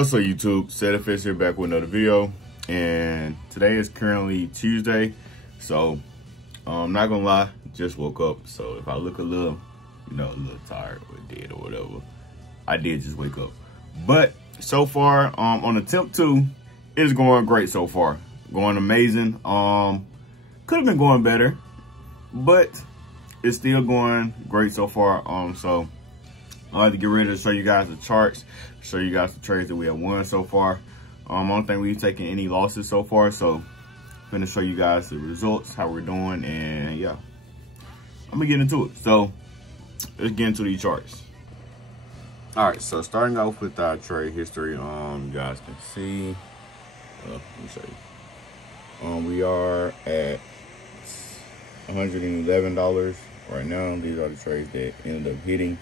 What's up, YouTube? CFX here, back with another video, and today is currently Tuesday, so I'm not gonna lie, just woke up. So if I look a little, a little tired or dead or whatever, I did just wake up. But so far, on attempt 2, it is going great so far, going amazing. Could have been going better, but it's still going great so far. So I like to get ready to show you guys the charts, show you guys the trades that we have won so far. I don't think we've taken any losses so far, so I'm gonna show you guys the results, how we're doing, and yeah, I'm gonna get into it. So let's get into these charts. All right, so starting off with our trade history, you guys can see, let me show you. We are at $111 right now. These are the trades that ended up hitting,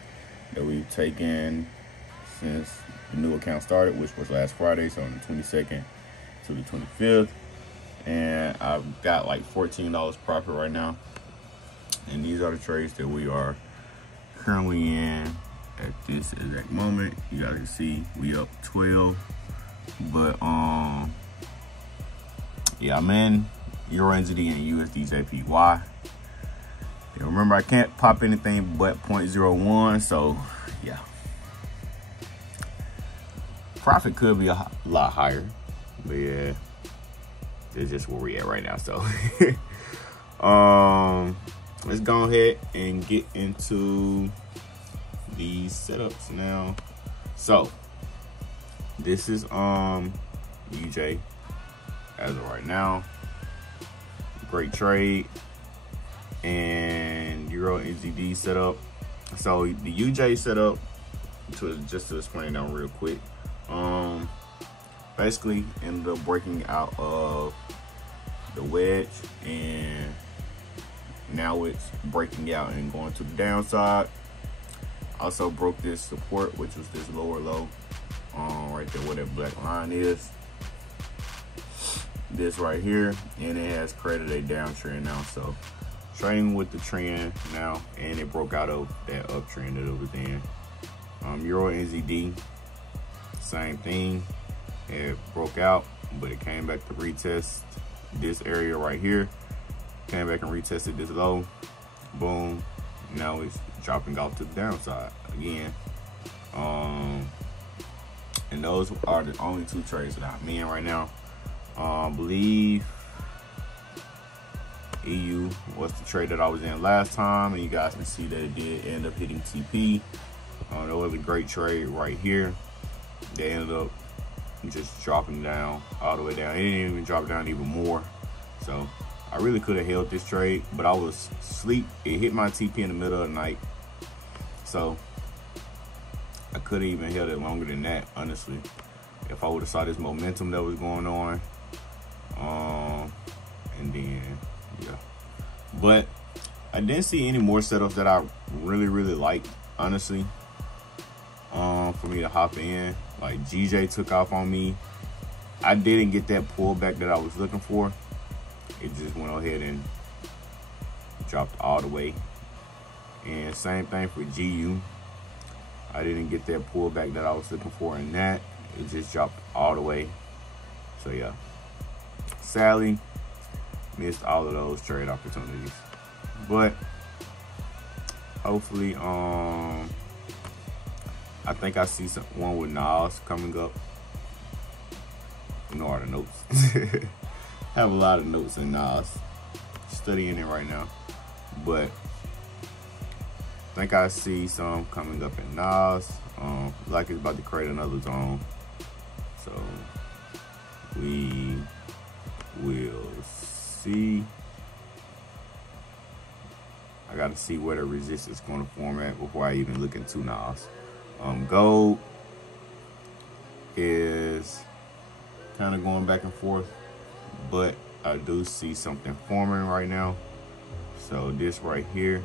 that we've taken since the new account started, which was last Friday, so on the 22nd to the 25th. And I've got like $14 profit right now. And these are the trades that we are currently in at this exact moment. You guys can see we up 12. But yeah, I'm in Euro NZD and USD JPY. Remember, I can't pop anything but 0.01, so yeah. Profit could be a lot higher, but yeah, that's just where we at right now. So let's go ahead and get into these setups now. So this is UJ as of right now. Great trade. And Euro NZD setup. So the UJ setup, just to explain that real quick, basically ended up breaking out of the wedge, and now it's breaking out and going to the downside. Also broke this support, which was this lower low, right there where that black line is, this right here, and it has created a downtrend now. So trading with the trend now, and it broke out of that uptrend that it was in. Euro NZD, same thing. It broke out, but it came back to retest this area right here. Came back and retested this low. Boom. Now it's dropping off to the downside again. And those are the only two trades that I'm in right now. I believe EU was the trade that I was in last time, and you guys can see that it did end up hitting TP. That was a great trade right here. They ended up just dropping down all the way down. It didn't even drop down even more. So I really could have held this trade, but I was asleep. It hit my TP in the middle of the night, so I could have even held it longer than that, honestly, if I would have saw this momentum that was going on. And then yeah, but I didn't see any more setups that I really liked, honestly, for me to hop in. Like GJ took off on me. I didn't get that pullback that I was looking for. It just went ahead and dropped all the way. And same thing for GU. I didn't get that pullback that I was looking for in that. It just dropped all the way. So yeah, sadly missed all of those trade opportunities, but hopefully I think I see one with Nas coming up. You know all the notes. Have a lot of notes in Nas, studying it right now, but I think I see some coming up in Nas. Like it's about to create another zone, so we will see. I gotta see where the resistance is going to form at before I even look into Nas. Gold is kind of going back and forth, but I do see something forming right now. So this right here,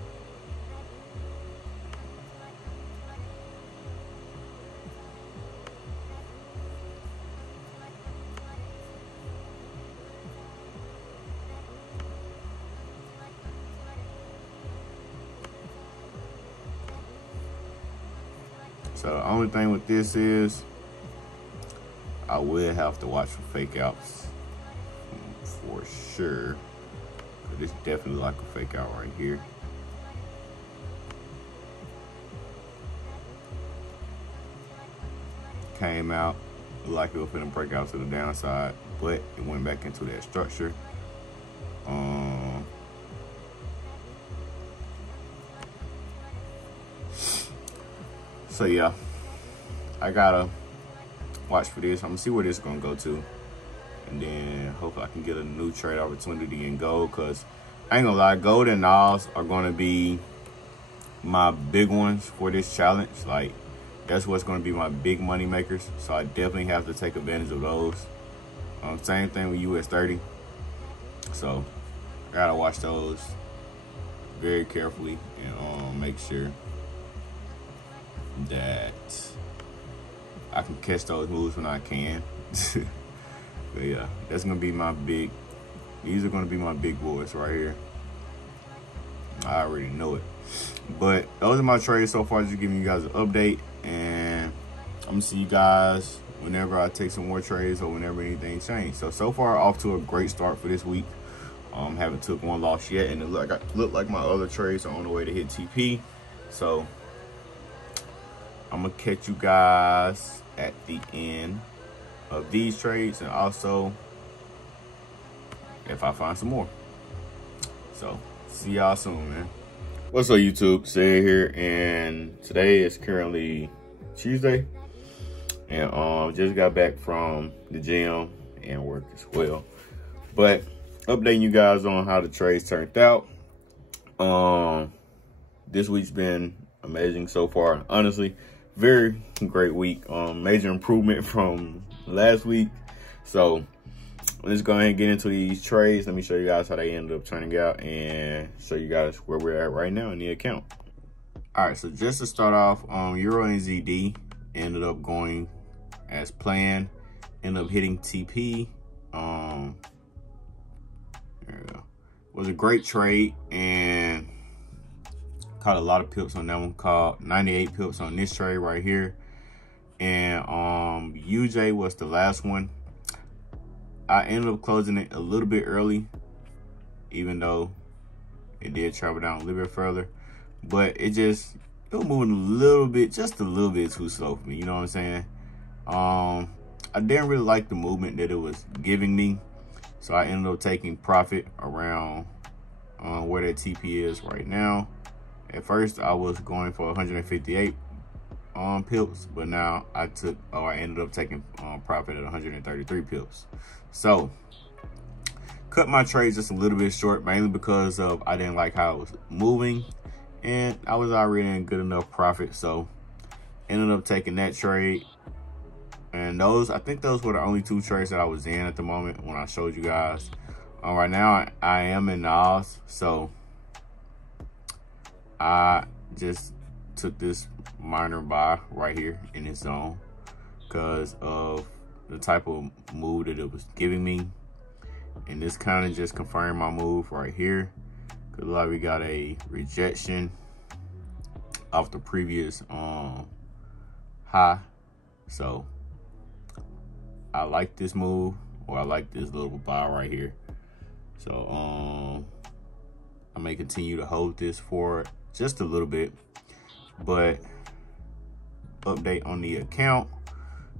so the only thing with this is I will have to watch for fake outs for sure. This definitely like a fake out right here. Came out, looked like it was gonna break out to the downside, but it went back into that structure. So yeah, I gotta watch for this. I'm gonna see where this is gonna go to, and then hopefully I can get a new trade opportunity in gold, because I ain't gonna lie, gold and Nas are gonna be my big ones for this challenge. Like, that's what's gonna be my big money makers. So I definitely have to take advantage of those. Same thing with US 30. So I gotta watch those very carefully and make sure that I can catch those moves when I can. But yeah, that's gonna be my big, these are gonna be my big boys right here. I already know it. But those are my trades so far, just giving you guys an update, and I'm gonna see you guys whenever I take some more trades or whenever anything changes. So far off to a great start for this week. Haven't took one loss yet, and it look like my other trades are on the way to hit TP. So I'm gonna catch you guys at the end of these trades, and also if I find some more. So see y'all soon, man. What's up, YouTube? Sid here, and today is currently Tuesday, and just got back from the gym and work as well. But updating you guys on how the trades turned out. This week's been amazing so far. Honestly, very great week. Major improvement from last week. So let's go ahead and get into these trades. Let me show you guys how they ended up turning out and show you guys where we're at right now in the account. All right, so just to start off, Euro and ZD ended up going as planned. Ended up hitting TP. There we go. It was a great trade and caught a lot of pips on that one. Caught 98 pips on this trade right here. And UJ was the last one. I ended up closing it a little bit early, even though it did travel down a little bit further. But it was moving a little bit, just a little bit too slow for me, you know what I'm saying? I didn't really like the movement that it was giving me. So I ended up taking profit around where that TP is right now. At first, I was going for 158 pips, but now I ended up taking profit at 133 pips. So cut my trades just a little bit short, mainly because of I didn't like how it was moving, and I was already in good enough profit. So ended up taking that trade. And I think those were the only two trades that I was in at the moment when I showed you guys. Right now, I am in Nas, so I just took this minor buy right here in this zone because of the type of move that it was giving me. And this kind of just confirmed my move right here. Because like we got a rejection off the previous high. So I like this move, or I like this little buy right here. So I may continue to hold this for just a little bit. But update on the account.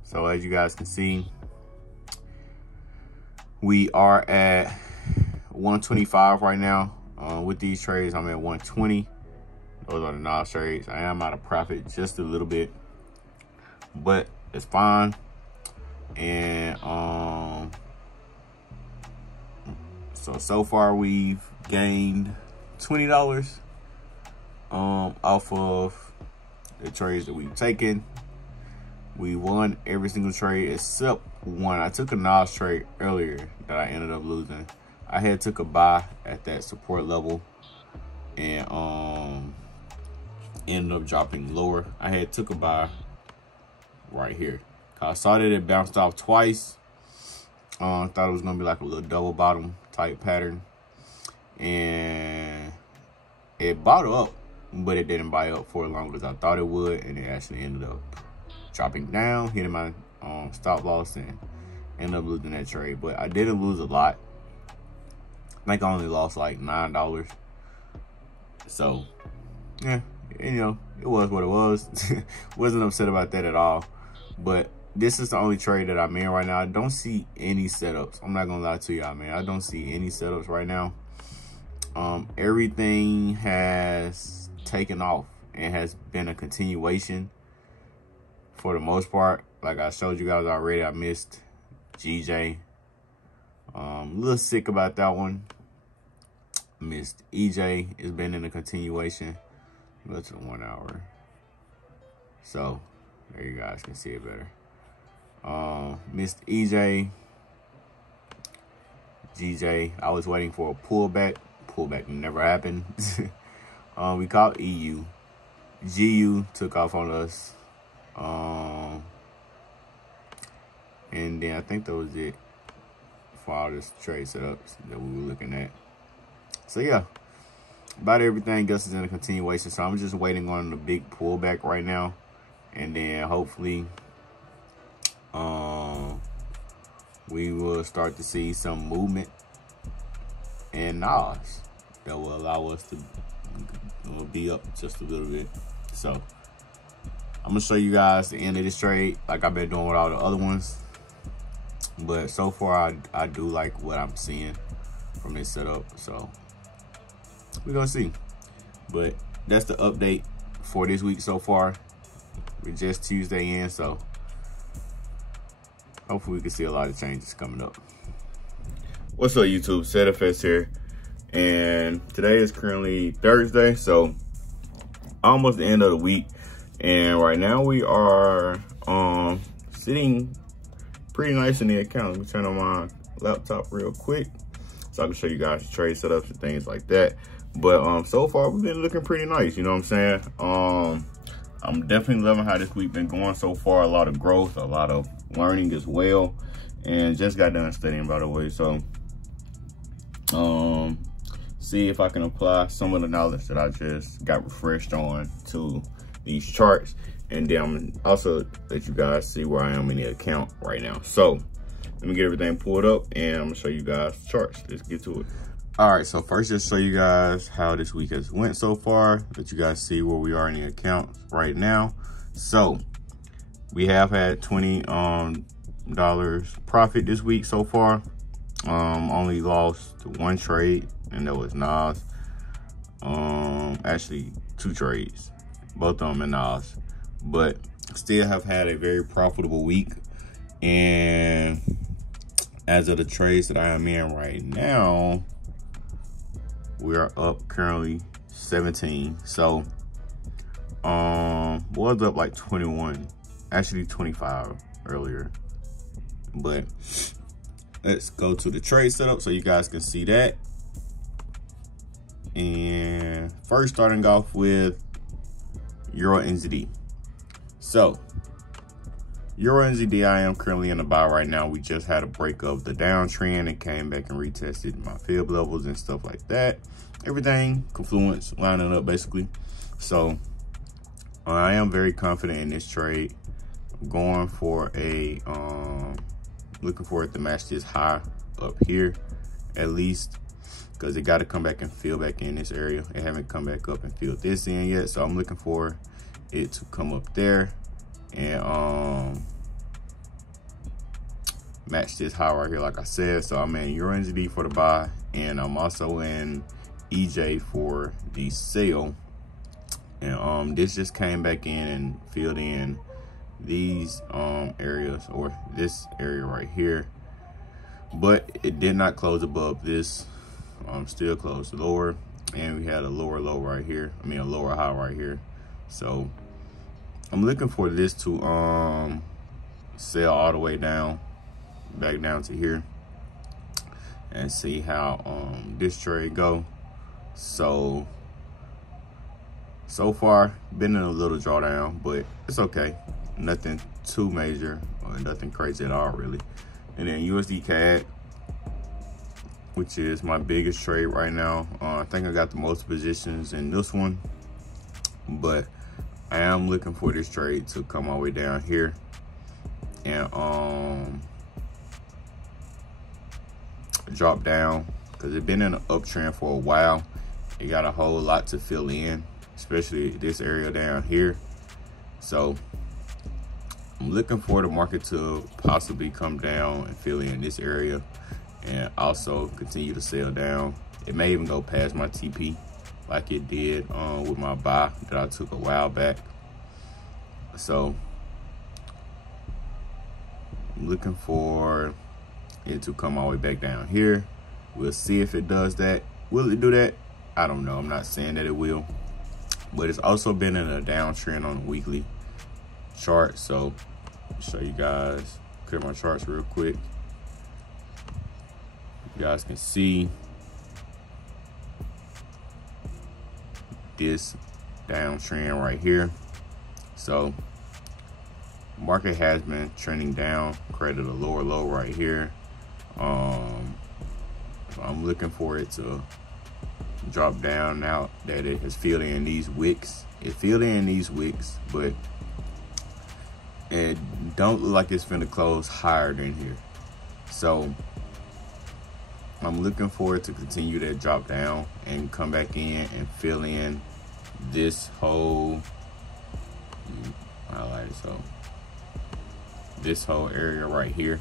So as you guys can see, we are at 125 right now. With these trades, I'm at 120. Those are the Nas trades. I am out of profit just a little bit, but it's fine. And so far we've gained $20 off of the trades that we've taken. We won every single trade except one. I took a Nas trade earlier that I ended up losing. I had took a buy at that support level and ended up dropping lower. I had took a buy right here. I saw that it bounced off twice. Thought it was gonna be like a little double bottom type pattern, and it bought up, but it didn't buy up for as long as I thought it would, and it actually ended up dropping down, hitting my stop loss, and ended up losing that trade. But I didn't lose a lot. I think I only lost like $9. So yeah, you know, it was what it was. Wasn't upset about that at all. But this is the only trade that I'm in right now. I don't see any setups. I'm not gonna lie to y'all, man. I don't see any setups right now. Everything has taken off and has been a continuation for the most part. Like I showed you guys already, I missed GJ. A little sick about that one. Missed EJ. It's been in a continuation. Go to 1 hour. So there you guys can see it better. Missed EJ. GJ. I was waiting for a pullback. Pullback never happened. We caught EU. GU took off on us. And then I think that was it for all this trade setups that we were looking at. So yeah, about everything else is in a continuation. So I'm just waiting on the big pullback right now, and then hopefully we will start to see some movement in NAS that will allow us to be up just a little bit. So I'm gonna show you guys the end of this trade like I've been doing with all the other ones. But so far I do like what I'm seeing from this setup. So we're gonna see. But that's the update for this week so far. We're just Tuesday in, so hopefully we can see a lot of changes coming up. What's up, YouTube? CFX here. And today is currently Thursday, so almost the end of the week. And right now we are sitting pretty nice in the account. Let me turn on my laptop real quick so I can show you guys the trade setups and things like that. But so far we've been looking pretty nice, you know what I'm saying? I'm definitely loving how this week been going so far. A lot of growth, a lot of learning as well, and just got done studying, by the way. So see if I can apply some of the knowledge that I just got refreshed on to these charts, and then I'm also let you guys see where I am in the account right now. So let me get everything pulled up and I'm gonna show you guys the charts. Let's get to it. All right, so first just show you guys how this week has went so far, let you guys see where we are in the account right now. So we have had $20 profit this week so far. Only lost one trade, and that was NAS. Actually 2 trades, both of them in NAS, but still have had a very profitable week. And as of the trades that I am in right now, we are up currently 17. So was up like 21, actually 25 earlier. But let's go to the trade setup so you guys can see that. And first, starting off with Euro NZD. So Euro NZD, I am currently in the buy right now. We just had a break of the downtrend and came back and retested my fib levels and stuff like that. Everything confluence lining up basically. So I am very confident in this trade. I'm going for a looking for it to match this high up here at least, because it got to come back and fill back in this area. It haven't come back up and filled this in yet, so I'm looking for it to come up there and match this high right here like I said. So I'm in Euro NZD for the buy, and I'm also in EJ for the sell. And this just came back in and filled in these areas, or this area right here, but it did not close above this. Still closed lower, and we had a lower low right here, I mean a lower high right here. So I'm looking for this to sell all the way down, back down to here, and see how this trade go. So far been in a little drawdown, but it's okay. Nothing too major or nothing crazy at all really. And then USD CAD, which is my biggest trade right now. I think I got the most positions in this one, but I am looking for this trade to come all the way down here and drop down, because it's been in an uptrend for a while. It got a whole lot to fill in, especially this area down here. So I'm looking for the market to possibly come down and fill in this area and also continue to sell down. It may even go past my TP like it did with my buy that I took a while back. So I'm looking for it to come all the way back down here. We'll see if it does that. Will it do that? I don't know. I'm not saying that it will, but it's also been in a downtrend on the weekly chart. So I'll show you guys, clear my charts real quick. You guys can see this downtrend right here. So market has been trending down, created a lower low right here. I'm looking for it to drop down now that it has filled in these wicks. It filled in these wicks, but it don't look like it's finna close higher than here. So I'm looking for it to continue to drop down and come back in and fill in this whole, highlight it, so this whole area right here.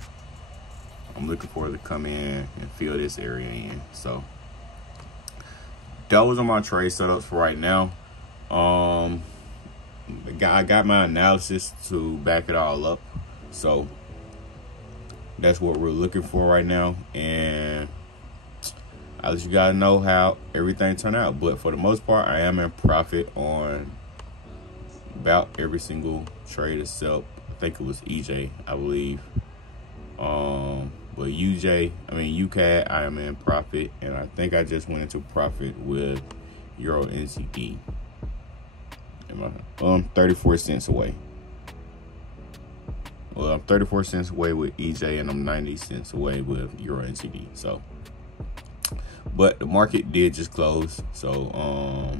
I'm looking for it to come in and fill this area in. So those are my trade setups for right now. I got my analysis to back it all up. So that's what we're looking for right now. And I'll let you guys know how everything turned out. But for the most part, I am in profit on about every single trade except, I think it was EJ, I believe. But UCAD, I am in profit, and I think I just went into profit with Euro NZD. I'm 34 cents away. Well, I'm 34 cents away with EJ, and I'm 90 cents away with Euro NZD. So, but the market did just close. So,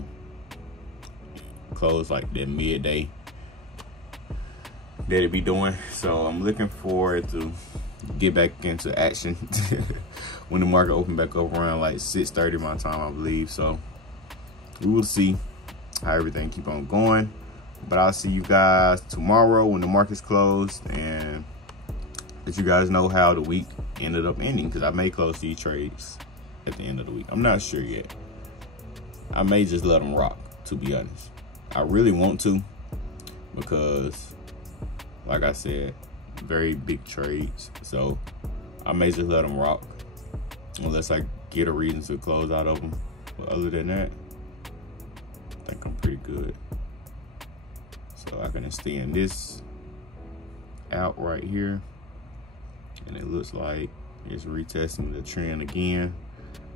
close like that midday that it be doing. So I'm looking for it to get back into action when the market opened back up around like 6:30 my time, I believe. So we will see how everything keep on going. But I'll see you guys tomorrow when the market's closed, and let you guys know how the week ended up ending, because I may close these trades at the end of the week. I'm not sure yet. I may just let them rock, to be honest. I really want to, because like I said, very big trades. So I may just let them rock unless I get a reason to close out of them. But other than that, I think I'm pretty good. So I can extend this out right here, and it looks like it's retesting the trend again.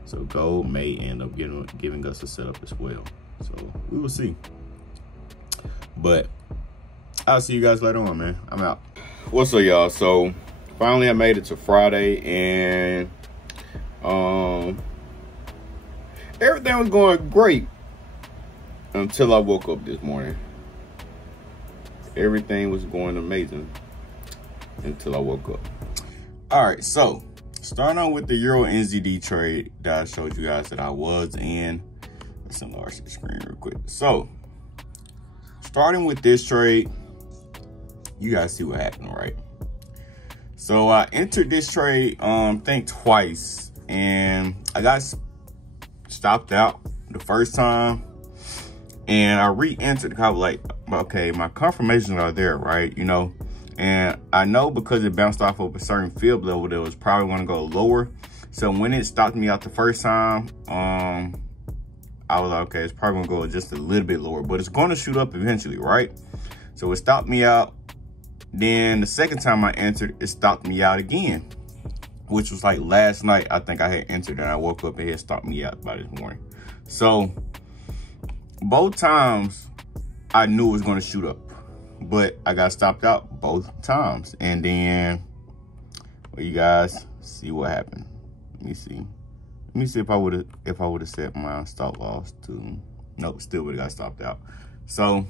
So gold may end up giving us a setup as well. So we will see. But I'll see you guys later on, man. I'm out. What's up, y'all? So finally I made it to Friday, and everything was going great until I woke up this morning. Everything was going amazing until I woke up. All right, so starting on with the Euro NZD trade that I showed you guys that I was in. Let's enlarge the screen real quick. So starting with this trade, you guys see what happened, right? So I entered this trade, I think twice, and I got stopped out the first time, and I re-entered because I was like, okay, my confirmations are there, right? You know, and I know because it bounced off of a certain fib level that was probably going to go lower. So when it stopped me out the first time, I was like, okay, it's probably gonna go just a little bit lower, but it's gonna shoot up eventually, right? So it stopped me out. Then the second time I entered, it stopped me out again, which was like last night. I think I had entered and I woke up and it stopped me out by this morning. So both times I knew it was gonna shoot up, but I got stopped out both times. And then, well, you guys see what happened. Let me see if I would have set my stop loss to, nope, still would have got stopped out. So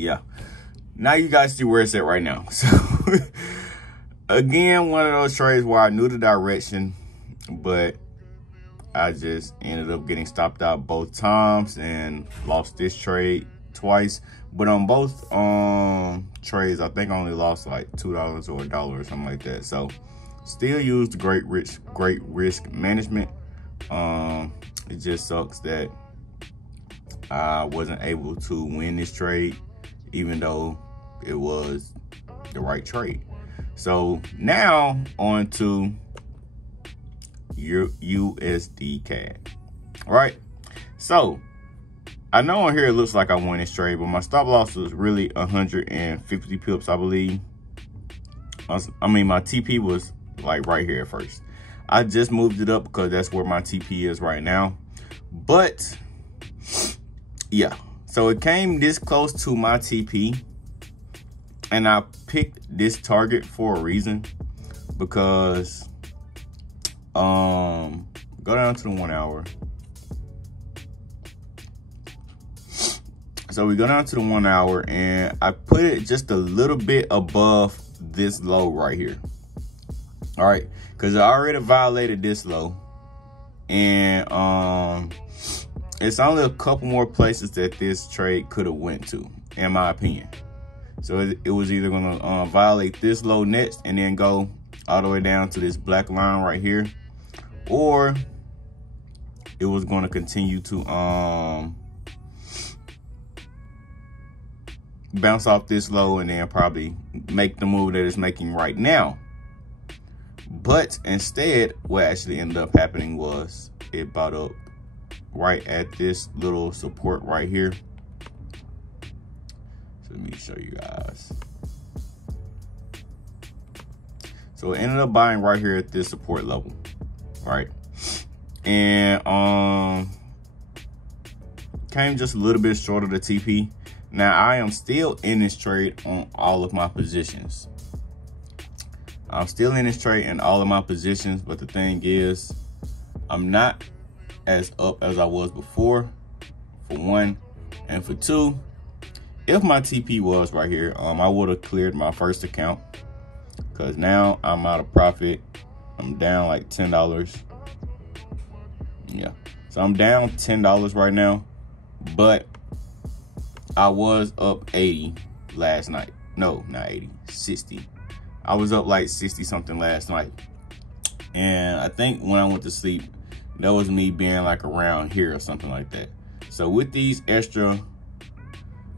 yeah, now you guys see where it's at right now. So again, one of those trades where I knew the direction, but I just ended up getting stopped out both times and lost this trade twice. But on both trades, I think I only lost like $2 or $1 or something like that. So still used great risk management. It just sucks that I wasn't able to win this trade, even though it was the right trade. So now on to your USD CAD. All right. So I know on here it looks like I won this trade, but my stop loss was really 150 pips, I believe. I mean, my TP was like right here at first. I just moved it up because that's where my TP is right now. But yeah, so it came this close to my TP, and I picked this target for a reason, because go down to the 1 hour. So we go down to the 1 hour, and I put it just a little bit above this low right here. All right, because I already violated this low, and it's only a couple more places that this trade could have went to, in my opinion. So it was either gonna violate this low next and then go all the way down to this black line right here, or it was going to continue to bounce off this low and then probably make the move that it's making right now. But instead, what actually ended up happening was it bought up right at this little support right here. So let me show you guys. So it ended up buying right here at this support level, right? And came just a little bit short of the TP. Now I am still in this trade on all of my positions. I'm still in this trade in all of my positions, but the thing is, I'm not as up as I was before, for one, and for two, if my TP was right here, I would have cleared my first account, because now I'm out of profit. I'm down like $10. Yeah, so I'm down $10 right now, but I was up 80 last night. No, not 80, 60. I was up like 60 something last night. And I think when I went to sleep, that was me being like around here or something like that. So with these extra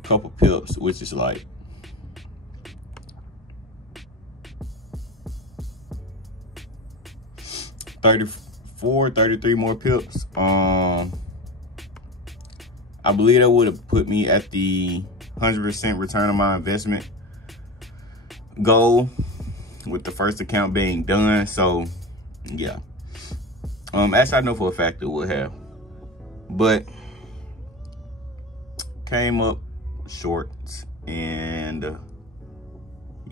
couple pips, which is like $34, $33 more pips, I believe that would have put me at the 100% return on my investment goal, with the first account being done. So yeah, actually I know for a fact it would have, but came up short, and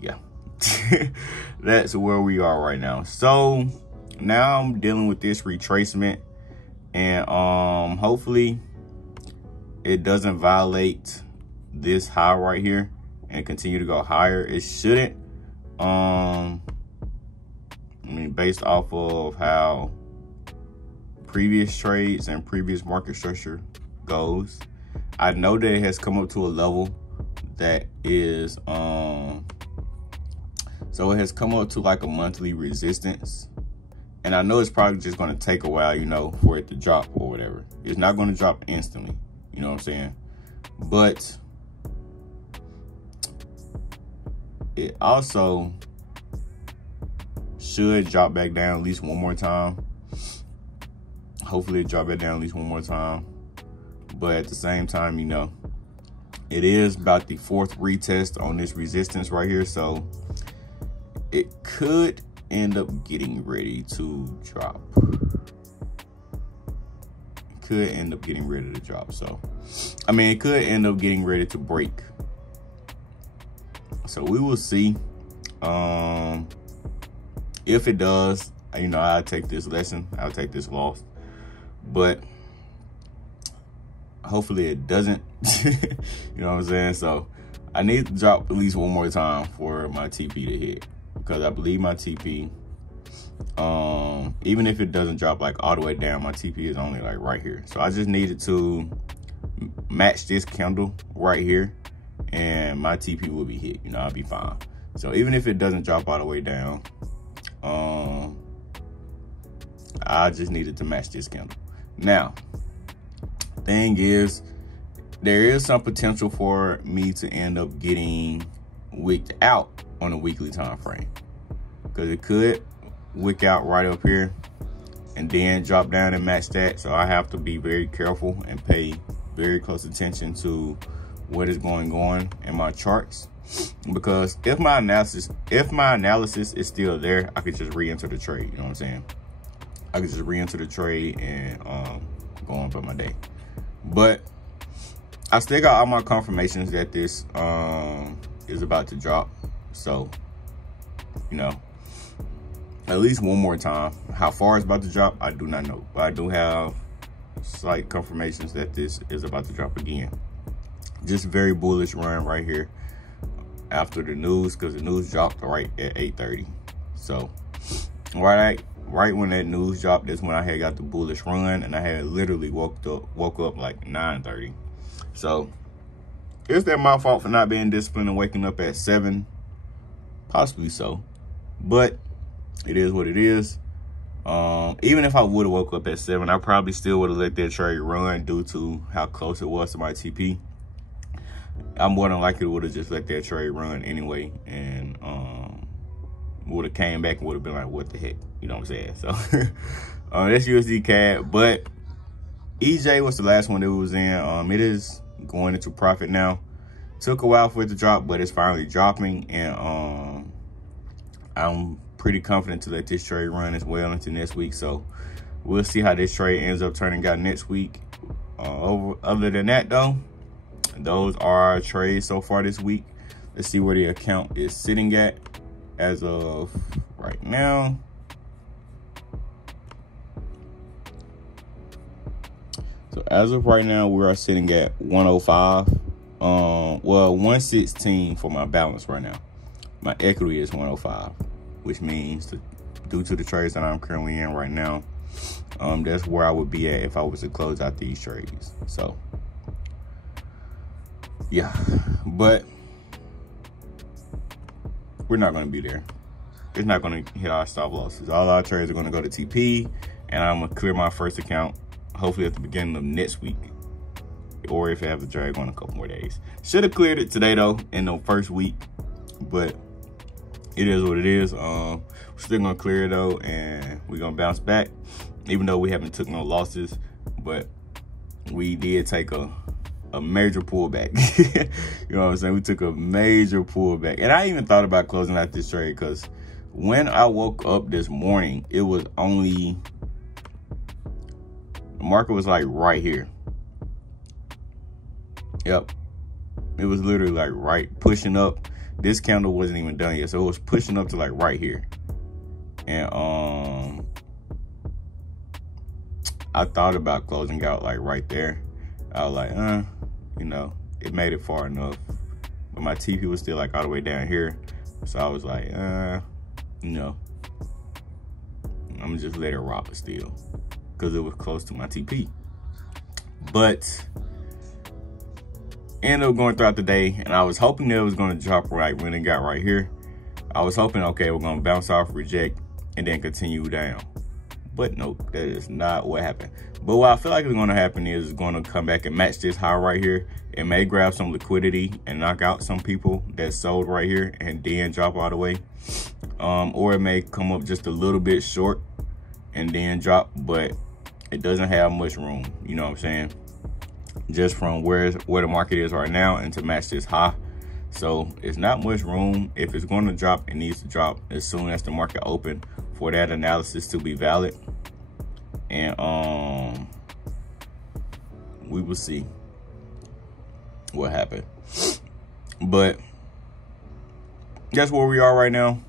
yeah, that's where we are right now. So now I'm dealing with this retracement, and hopefully it doesn't violate this high right here and continue to go higher. It shouldn't. I mean, based off of how previous trades and previous market structure goes, I know that it has come up to a level that is, so it has come up to like a monthly resistance. And I know it's probably just going to take a while, you know, for it to drop or whatever. It's not going to drop instantly, you know what I'm saying? But it also should drop back down at least one more time. Hopefully it drop back down at least one more time. But at the same time, you know, it is about the fourth retest on this resistance right here. So it could end up getting ready to drop. It could end up getting ready to drop. So, I mean, it could end up getting ready to break. So we will see. If it does, you know, I'll take this lesson. I'll take this loss. But hopefully it doesn't. You know what I'm saying? So I need to drop at least one more time for my TP to hit, because I believe my TP, even if it doesn't drop like all the way down, my TP is only like right here. So I just needed to match this candle right here and my TP will be hit. You know, I'll be fine. So even if it doesn't drop all the way down, I just needed to match this candle. Now, thing is, there is some potential for me to end up getting wicked out on a weekly time frame, because it could wick out right up here and then drop down and match that. So I have to be very careful and pay very close attention to what is going on in my charts, because if my analysis is still there, I could just re-enter the trade. You know what I'm saying? I could just re-enter the trade and go on about my day. But I still got all my confirmations that this is about to drop. So, you know, at least one more time. How far it's about to drop, I do not know. But I do have slight confirmations that this is about to drop again. Just very bullish run right here after the news, because the news dropped right at 8:30. So right when that news dropped, that's when I had got the bullish run, and I had literally woke up like 9:30. So is that my fault for not being disciplined and waking up at 7? Possibly so, but it is what it is. Even if I would have woke up at 7, I probably still would have let that trade run due to how close it was to my TP. I more than likely would have just let that trade run anyway, and would have came back and would have been like, what the heck? You know what I'm saying? So that's USD CAD. But EJ was the last one that we was in. It is going into profit now. Took a while for it to drop, but it's finally dropping, and I'm pretty confident to let this trade run as well into next week. So we'll see how this trade ends up turning out next week. Other than that though, those are our trades so far this week. Let's see where the account is sitting at as of right now. So as of right now, we are sitting at 105. Well, 116 for my balance right now. My equity is 105, which means due to the trades that I'm currently in right now, that's where I would be at if I was to close out these trades. So yeah, but we're not going to be there. It's not going to hit our stop losses. All our trades are going to go to TP, and I'm going to clear my first account hopefully at the beginning of next week, or if I have a drag on a couple more days. Should have cleared it today though in the first week, but it is what it is. We're still going to clear it though, and we're going to bounce back, even though we haven't took no losses, but we did take a major pullback. You know what I'm saying? We took a major pullback. And I even thought about closing out this trade, because when I woke up this morning, it was only, the market was like right here. Yep. It was literally like right, pushing up. This candle wasn't even done yet, so it was pushing up to like right here. And I thought about closing out like right there. I was like, you know, it made it far enough, but my TP was still like all the way down here. So I was like, you know, I'm gonna just let it rock still, because it was close to my TP. But ended up going throughout the day, and I was hoping that it was going to drop right when it got right here. I was hoping, okay, we're going to bounce off, reject, and then continue down. But nope, that is not what happened. But what I feel like is going to happen is it's going to come back and match this high right here. It may grab some liquidity and knock out some people that sold right here and then drop all the way. Or it may come up just a little bit short and then drop, but it doesn't have much room. You know what I'm saying? Just from where the market is right now and to match this high. So it's not much room. If it's going to drop, it needs to drop as soon as the market open for that analysis to be valid. And we will see what happened. But that's where we are right now.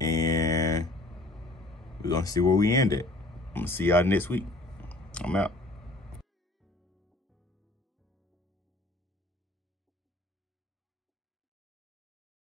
And we're going to see where we end it. I'm going to see y'all next week. I'm out.